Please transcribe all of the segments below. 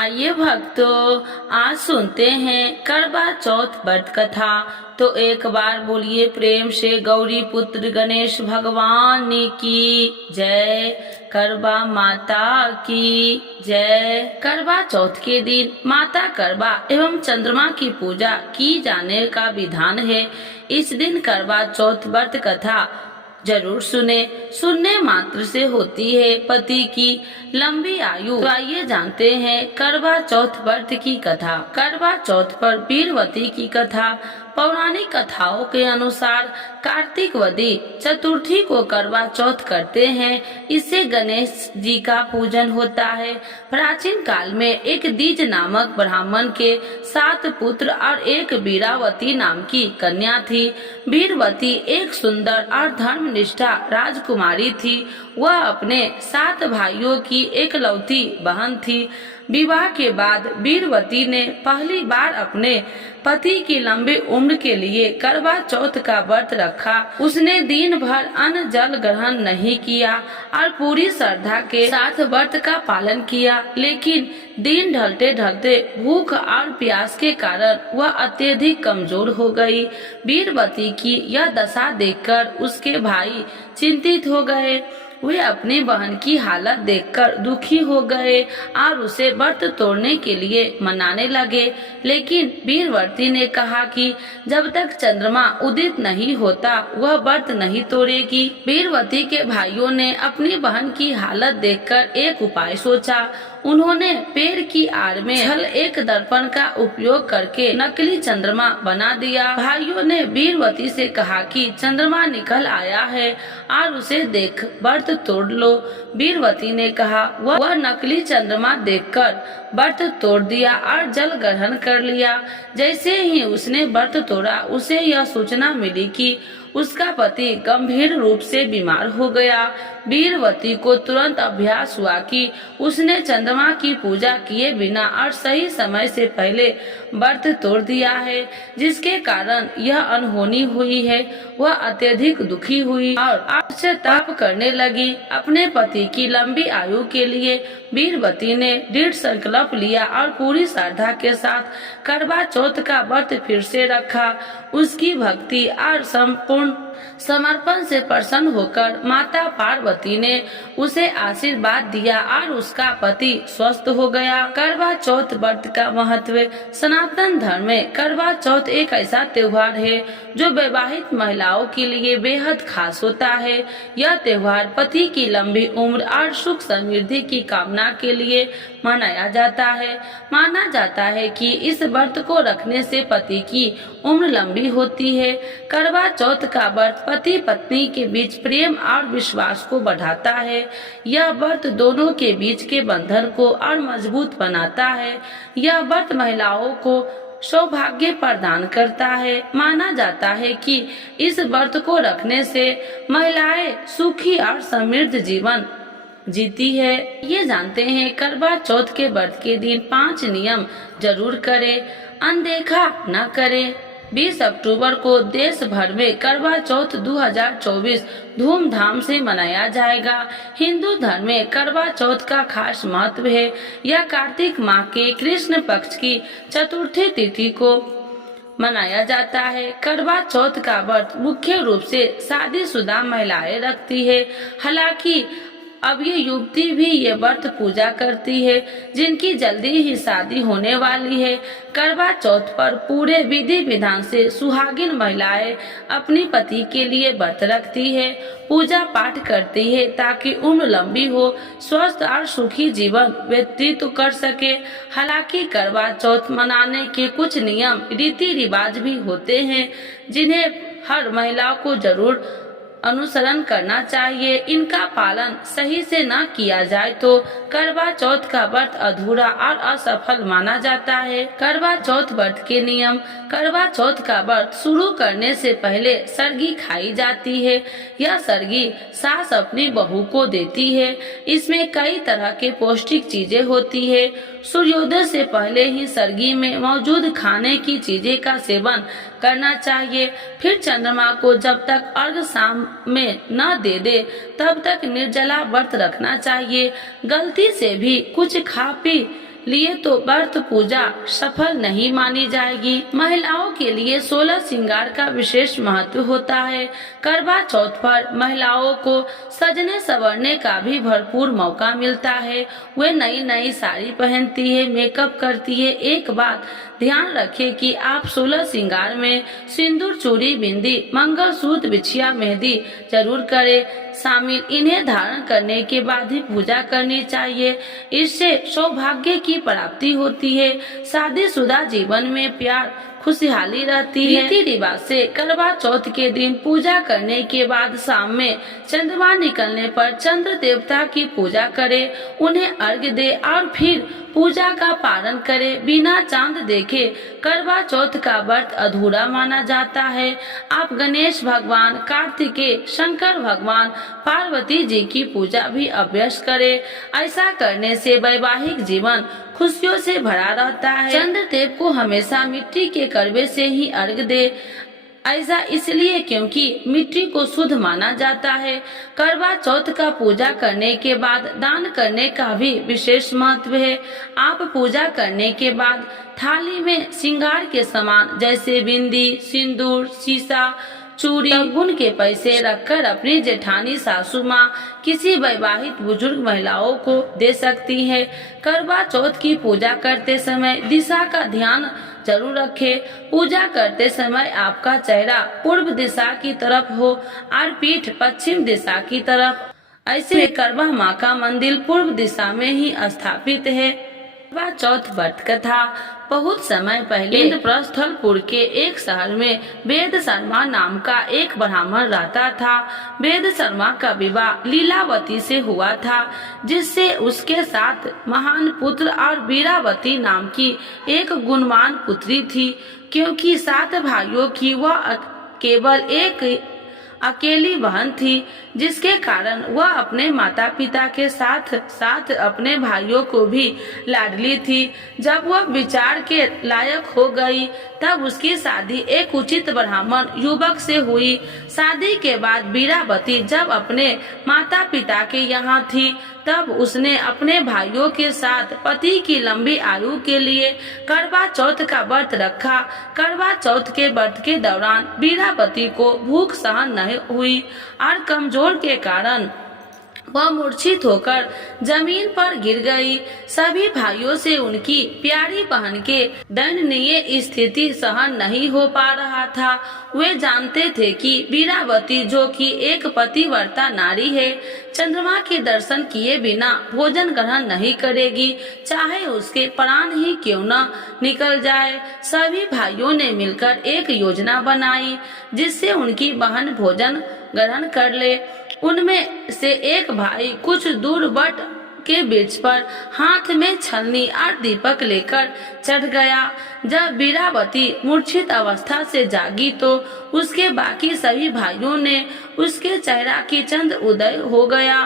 आइए भक्तों, आज सुनते हैं करवा चौथ व्रत कथा। तो एक बार बोलिए प्रेम से गौरी पुत्र गणेश भगवान की जय। करवा माता की जय। करवा चौथ के दिन माता करवा एवं चंद्रमा की पूजा की जाने का विधान है। इस दिन करवा चौथ व्रत कथा जरूर सुने। सुनने मात्र से होती है पति की लंबी आयु। तो आइए जानते हैं करवा चौथ व्रत की कथा। करवा चौथ पर वीरवती की कथा। पौराणिक कथाओं के अनुसार कार्तिक वदी चतुर्थी को करवा चौथ करते हैं। इससे गणेश जी का पूजन होता है। प्राचीन काल में एक दीज नामक ब्राह्मण के 7 पुत्र और एक वीरावती नाम की कन्या थी। वीरवती एक सुंदर और धर्मनिष्ठा राजकुमारी थी। वह अपने 7 भाइयों की एकलौती बहन थी। विवाह के बाद वीरवती ने पहली बार अपने पति की लंबी उम्र के लिए करवा चौथ का व्रत रखा। उसने दिन भर अन्न जल ग्रहण नहीं किया और पूरी श्रद्धा के साथ व्रत का पालन किया। लेकिन दिन ढलते ढलते भूख और प्यास के कारण वह अत्यधिक कमजोर हो गई। वीरवती की यह दशा देखकर उसके भाई चिंतित हो गए। वे अपनी बहन की हालत देखकर दुखी हो गए और उसे व्रत तोड़ने के लिए मनाने लगे। लेकिन वीरवती ने कहा कि जब तक चंद्रमा उदित नहीं होता वह व्रत नहीं तोड़ेगी। वीरवती के भाइयों ने अपनी बहन की हालत देखकर एक उपाय सोचा। उन्होंने पेड़ की आड़ में छल एक दर्पण का उपयोग करके नकली चंद्रमा बना दिया। भाइयों ने वीरवती से कहा कि चंद्रमा निकल आया है और उसे देख व्रत तोड़ लो। वीरवती ने कहा वह नकली चंद्रमा देखकर व्रत तोड़ दिया और जल ग्रहण कर लिया। जैसे ही उसने व्रत तोड़ा उसे यह सूचना मिली कि उसका पति गंभीर रूप से बीमार हो गया। वीरवती को तुरंत अभ्यास हुआ कि उसने चंद्रमा की पूजा किए बिना और सही समय से पहले व्रत तोड़ दिया है, जिसके कारण यह अनहोनी हुई है। वह अत्यधिक दुखी हुई और पश्चाताप करने लगी। अपने पति की लंबी आयु के लिए वीरवती ने दृढ़ संकल्प लिया और पूरी श्रद्धा के साथ करवा चौथ का व्रत फिर से रखा। उसकी भक्ति और संपूर्ण समर्पण से प्रसन्न होकर माता पार्वती ने उसे आशीर्वाद दिया और उसका पति स्वस्थ हो गया। करवा चौथ व्रत का महत्व। सनातन धर्म में करवा चौथ एक ऐसा त्योहार है जो विवाहित महिलाओं के लिए बेहद खास होता है। यह त्योहार पति की लंबी उम्र और सुख समृद्धि की कामना के लिए मनाया जाता है। माना जाता है कि इस व्रत को रखने से पति की उम्र लंबी होती है। करवा चौथ का व्रत पति पत्नी के बीच प्रेम और विश्वास को बढ़ाता है। यह व्रत दोनों के बीच के बंधन को और मजबूत बनाता है। यह व्रत महिलाओं को सौभाग्य प्रदान करता है। माना जाता है कि इस व्रत को रखने से महिलाएं सुखी और समृद्ध जीवन जीती है। ये जानते हैं करवा चौथ के व्रत के दिन 5 नियम जरूर करें। अनदेखा न करें। 20 अक्टूबर को देश भर में करवा चौथ 2024 धूमधाम से मनाया जाएगा। हिंदू धर्म में करवा चौथ का खास महत्व है। यह कार्तिक माह के कृष्ण पक्ष की चतुर्थी तिथि को मनाया जाता है। करवा चौथ का व्रत मुख्य रूप से शादीशुदा महिलाएं रखती है। हालांकि अब ये युवती भी ये व्रत पूजा करती है जिनकी जल्दी ही शादी होने वाली है। करवा चौथ पर पूरे विधि विधान से सुहागिन महिलाएं अपनी पति के लिए व्रत रखती है, पूजा पाठ करती है ताकि उम्र लंबी हो, स्वस्थ और सुखी जीवन व्यतीत कर सके। हालांकि करवा चौथ मनाने के कुछ नियम रीति रिवाज भी होते हैं जिन्हें हर महिला को जरूर अनुसरण करना चाहिए। इनका पालन सही से न किया जाए तो करवा चौथ का व्रत अधूरा और असफल माना जाता है। करवा चौथ व्रत के नियम। करवा चौथ का व्रत शुरू करने से पहले सरगी खाई जाती है। यह सरगी सास अपनी बहू को देती है। इसमें कई तरह के पौष्टिक चीजें होती है। सूर्योदय से पहले ही सरगी में मौजूद खाने की चीजें का सेवन करना चाहिए। फिर चंद्रमा को जब तक अर्घ शाम में न दे दे तब तक निर्जला व्रत रखना चाहिए। गलती से भी कुछ खा पी लिए तो व्रत पूजा सफल नहीं मानी जाएगी। महिलाओं के लिए 16 श्रृंगार का विशेष महत्व होता है। करवा चौथ पर महिलाओं को सजने संवरने का भी भरपूर मौका मिलता है। वे नई नई साड़ी पहनती है, मेकअप करती है। एक बात ध्यान रखें कि आप 16 श्रृंगार में सिंदूर, चूड़ी, बिंदी, मंगलसूत्र, बिछिया, मेहंदी जरूर करें शामिल। इन्हें धारण करने के बाद ही पूजा करनी चाहिए। इससे सौभाग्य की प्राप्ति होती है। शादीशुदा जीवन में प्यार खुशहाली रहती है। रीति रिवाज से करवा चौथ के दिन पूजा करने के बाद शाम में चंद्रमा निकलने पर चंद्र देवता की पूजा करें, उन्हें अर्घ्य दे और फिर पूजा का पारण करें। बिना चांद देखे करवा चौथ का व्रत अधूरा माना जाता है। आप गणेश भगवान, कार्तिकेय, शंकर भगवान, पार्वती जी की पूजा भी अभ्यास करें। ऐसा करने से वैवाहिक जीवन खुशियों से भरा रहता है। चंद्र देव को हमेशा मिट्टी के करवे से ही अर्घ्य दे। ऐसा इसलिए क्योंकि मिट्टी को शुद्ध माना जाता है। करवा चौथ का पूजा करने के बाद दान करने का भी विशेष महत्व है। आप पूजा करने के बाद थाली में श्रृंगार के सामान जैसे बिंदी, सिंदूर, शीशा, चूड़ी, गुण के पैसे रखकर अपनी जेठानी, सासू माँ, किसी वैवाहिक बुजुर्ग महिलाओं को दे सकती है। करवा चौथ की पूजा करते समय दिशा का ध्यान जरूर रखें। पूजा करते समय आपका चेहरा पूर्व दिशा की तरफ हो और पीठ पश्चिम दिशा की तरफ। ऐसे करवा माँ का मंदिर पूर्व दिशा में ही स्थापित है। करवा चौथ व्रत कथा। बहुत समय पहले इंद्रप्रस्थलपुर के एक शहर में वेद शर्मा नाम का एक ब्राह्मण रहता था। वेद शर्मा का विवाह लीलावती से हुआ था, जिससे उसके साथ महान पुत्र और वीरावती नाम की एक गुणवान पुत्री थी। क्योंकि 7 भाइयों की वह केवल एक अकेली बहन थी, जिसके कारण वह अपने माता पिता के साथ साथ अपने भाइयों को भी लाडली थी। जब वह विचार के लायक हो गई तब उसकी शादी एक उचित ब्राह्मण युवक से हुई। शादी के बाद वीरावती जब अपने माता पिता के यहाँ थी तब उसने अपने भाइयों के साथ पति की लंबी आयु के लिए करवा चौथ का व्रत रखा। करवा चौथ के व्रत के दौरान वीरावती को भूख सहन नहीं हुई और कमजोर के कारण वह मूर्छित होकर जमीन पर गिर गई। सभी भाइयों से उनकी प्यारी बहन के दयनीय स्थिति सहन नहीं हो पा रहा था। वे जानते थे कि वीरावती, जो कि एक पतिव्रता नारी है, चंद्रमा के दर्शन किए बिना भोजन ग्रहण नहीं करेगी, चाहे उसके प्राण ही क्यों न निकल जाए। सभी भाइयों ने मिलकर एक योजना बनाई जिससे उनकी बहन भोजन ग्रहण कर ले। उनमें से एक भाई कुछ दूर वट के वृक्ष पर हाथ में छलनी और दीपक लेकर चढ़ गया। जब वीरावती मूर्छित अवस्था से जागी तो उसके बाकी सभी भाइयों ने उसके चेहरा की चंद्र उदय हो गया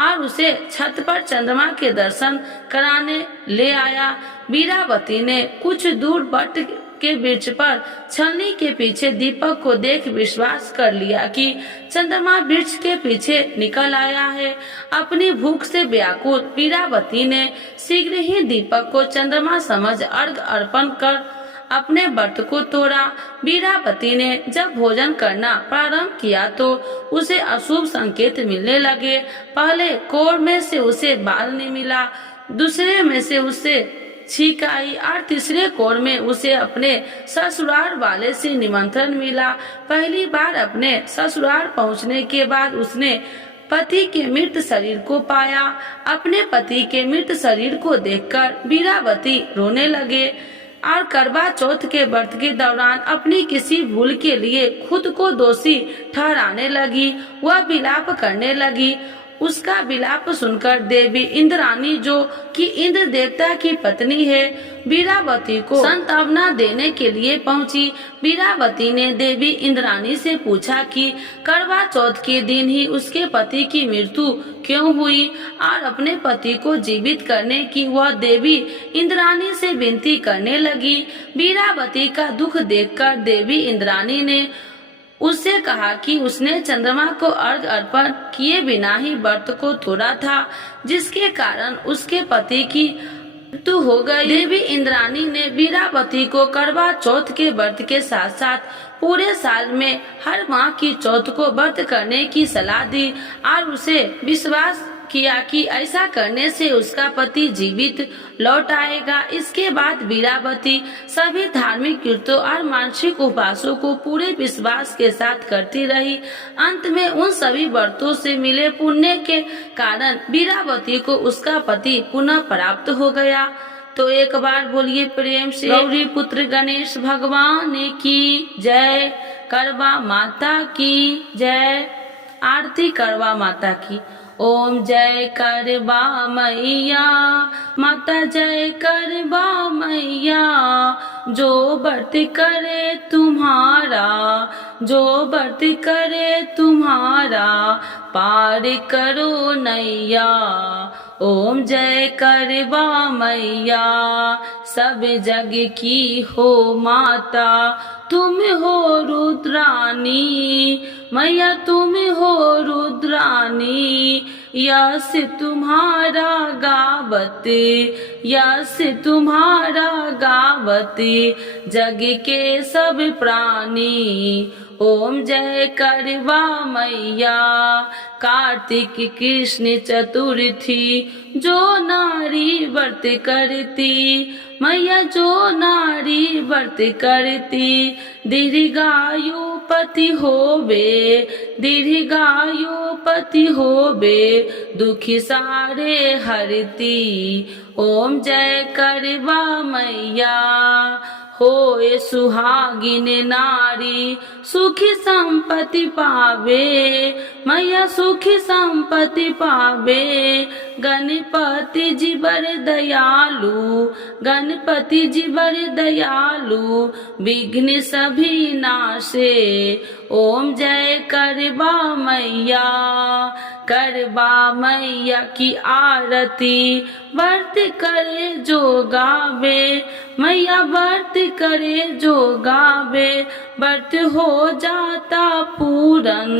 और उसे छत पर चंद्रमा के दर्शन कराने ले आया। वीरावती ने कुछ दूर वट के वृक्ष पर छलनी के पीछे दीपक को देख विश्वास कर लिया कि चंद्रमा वृक्ष के पीछे निकल आया है। अपनी भूख से व्याकुल वीरावती ने शीघ्र ही दीपक को चंद्रमा समझ अर्घ अर्पण कर अपने व्रत को तोड़ा। वीरावती ने जब भोजन करना प्रारंभ किया तो उसे अशुभ संकेत मिलने लगे। पहले कोर में से उसे बाल नहीं मिला, दूसरे में से उसे छींक आई और तीसरे कोर में उसे अपने ससुराल वाले से निमंत्रण मिला। पहली बार अपने ससुराल पहुंचने के बाद उसने पति के मृत शरीर को पाया। अपने पति के मृत शरीर को देखकर वीरावती रोने लगे और करवा चौथ के व्रत के दौरान अपनी किसी भूल के लिए खुद को दोषी ठहराने लगी। वह विलाप करने लगी। उसका विलाप सुनकर देवी इंद्राणी, जो कि इंद्र देवता की पत्नी है, वीरावती को सांत्वना देने के लिए पहुंची। वीरावती ने देवी इंद्राणी से पूछा कि करवा चौथ के दिन ही उसके पति की मृत्यु क्यों हुई और अपने पति को जीवित करने की वह देवी इंद्राणी से विनती करने लगी। वीरावती का दुख देखकर देवी इंद्राणी ने उससे कहा कि उसने चंद्रमा को अर्घ अर्पण किए बिना ही व्रत को तोड़ा था, जिसके कारण उसके पति की मृत्यु हो गई। देवी इंद्राणी ने वीरावती को करवा चौथ के व्रत के साथ साथ पूरे साल में हर माह की चौथ को व्रत करने की सलाह दी और उसे विश्वास किया कि ऐसा करने से उसका पति जीवित लौट आएगा। इसके बाद वीरावती सभी धार्मिक कृत्यों और मानसिक उपासों को पूरे विश्वास के साथ करती रही। अंत में उन सभी व्रतों से मिले पुण्य के कारण वीरावती को उसका पति पुनः प्राप्त हो गया। तो एक बार बोलिए प्रेम से गौरी पुत्र गणेश भगवान की जय, करवा माता की जय। आरती करवा माता की। ओम जय करवा मैया माता, जय करवा मैया, जो व्रत करे तुम्हारा, जो व्रत करे तुम्हारा, पार करो नैया। ओम जय करवा मैया, सब जग की हो माता, तुम हो रुद्रानी मैया, तुम हो रुद्रानी। यश तुम्हारा गावत, यश तुम्हारा गावत, जग के सब प्राणी। ओम जय करवा मैया, कार्तिक कृष्ण चतुर्थी, जो नारी व्रत करती मैया, जो नारी व्रत करती, दीर्घायु पति होवे, दीर्घायु पति होवे, दुखी सारे हरती। ओम जय करवा मैया, होए सुहागिन नारी, सुखी संपत्ति पावे मैया, सुखी संपत्ति पावे। गणपति जी बड़े दयालु, गणपति जी बड़े दयालु, विघ्न सभी नाशे। ओम जय करवा मैया, करवा मैया की आरती, व्रत करे जो गावे मैया, व्रत करे जो गावे, व्रत हो जाता पूरन,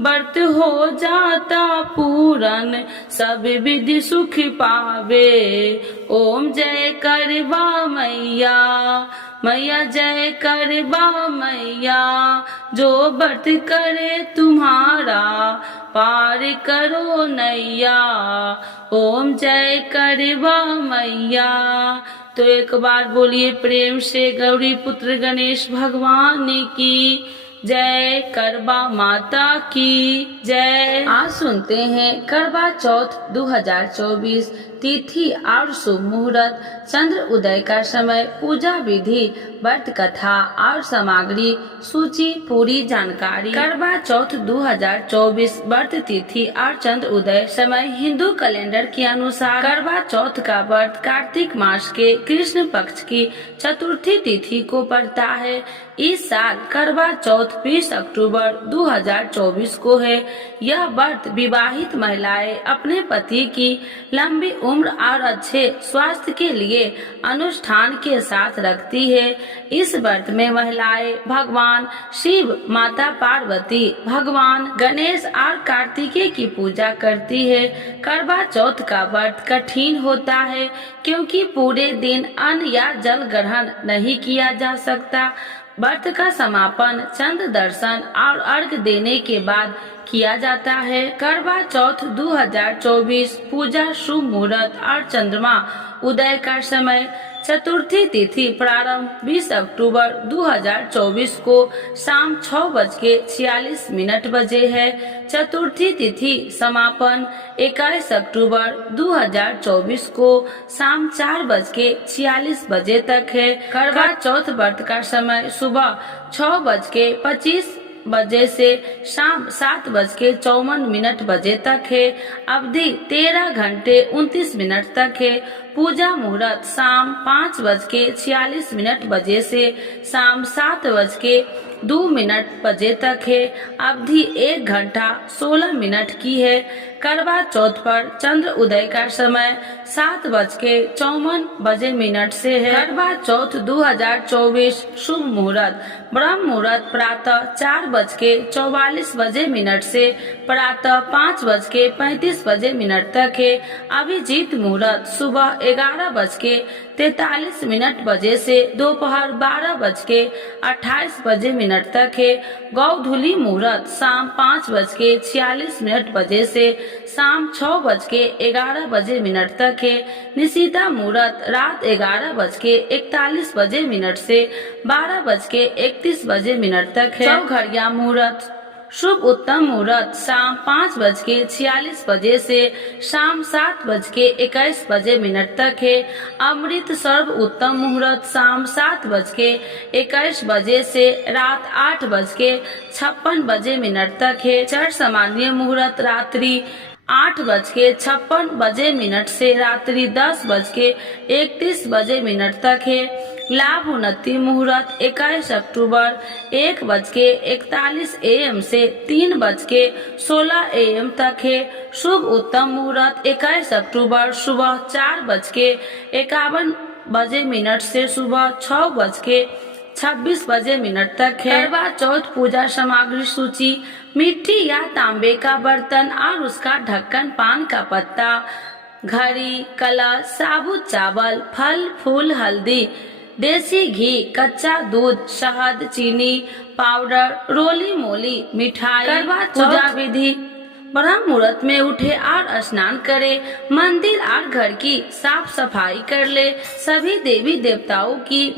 व्रत हो जाता पूरन, सब विधि सुख पावे। ओम जय करवा मैया, मैया जय करवा मैया, जो व्रत करे तुम्हारा, पार करो नैया। ओम जय करवा मैया। तो एक बार बोलिए प्रेम से गौरी पुत्र गणेश भगवान की जय, करवा माता की जय। आज सुनते हैं करवा चौथ 2024 तिथि और शुभ मुहूर्त, चंद्र उदय का समय, पूजा विधि, व्रत कथा और सामग्री सूची पूरी जानकारी। करवा चौथ 2024 व्रत तिथि और चंद्र उदय समय हिंदू कैलेंडर के अनुसार करवा चौथ का व्रत कार्तिक मास के कृष्ण पक्ष की चतुर्थी तिथि को पड़ता है। इस साल करवा चौथ 20 अक्टूबर 2024 को है। यह व्रत विवाहित महिलाएं अपने पति की लंबी उम्र और अच्छे स्वास्थ्य के लिए अनुष्ठान के साथ रखती है। इस व्रत में महिलाएं भगवान शिव, माता पार्वती, भगवान गणेश और कार्तिकेय की पूजा करती है। करवा चौथ का व्रत कठिन होता है क्योंकि पूरे दिन अन्न या जल ग्रहण नहीं किया जा सकता। व्रत का समापन चंद्र दर्शन और अर्घ देने के बाद किया जाता है। करवा चौथ 2024 पूजा शुभ मुहूर्त और चंद्रमा उदय का समय। चतुर्थी तिथि प्रारंभ 20 अक्टूबर 2024 को शाम 6:46 बजे है। चतुर्थी तिथि समापन 21 अक्टूबर 2024 को शाम 4:46 बजे तक है। करवा चौथ व्रत का समय सुबह 6:25 बजे से शाम 7:54 बजे तक है। अवधि 13 घंटे 29 मिनट तक है। पूजा मुहूर्त शाम 5:46 बजे से शाम 7:48 2 मिनट बजे तक है। अवधि 1 घंटा 16 मिनट की है। करवा चौथ पर चंद्र उदय का समय 7:54 से है। करवा चौथ 2024 शुभ मुहूर्त ब्रह्म मुहूर्त प्रातः 4:44 से प्रातः 5:35 तक है। अभिजीत मुहूर्त सुबह 11:43 बजे से दोपहर 12:28 तक है। गौधुली मुहूर्त शाम 5:46 बजे से शाम 6:11 तक है। निशिता मुहूर्त रात 11:41 से 12:31 तक है। चौघड़िया मुहूर्त शुभ उत्तम मुहूर्त शाम 5:46 बजे से शाम 7:21 तक है। अमृत सर्व उत्तम मुहूर्त शाम 7:21 बजे से रात 8:56 तक है। चर सामान्य मुहूर्त रात्रि 8:56 से रात्रि 10:31 तक है। लाभ उन्नति मुहूर्त 21 अक्टूबर 1:41 AM से 3:16 AM तक है। शुभ उत्तम मुहूर्त 21 अक्टूबर सुबह 4:51 से सुबह 6:26 तक है। करवा चौथ पूजा सामग्री सूची: मिट्टी या तांबे का बर्तन और उसका ढक्कन, पान का पत्ता, घड़ी, कलश, साबुत चावल, फल फूल, हल्दी, देसी घी, कच्चा दूध, शहद, चीनी पाउडर, रोली मोली, मिठाई। करवा पूजा विधि: ब्रह्म मुहूर्त में उठे और स्नान करे, मंदिर और घर की साफ सफाई कर ले, सभी देवी देवताओं की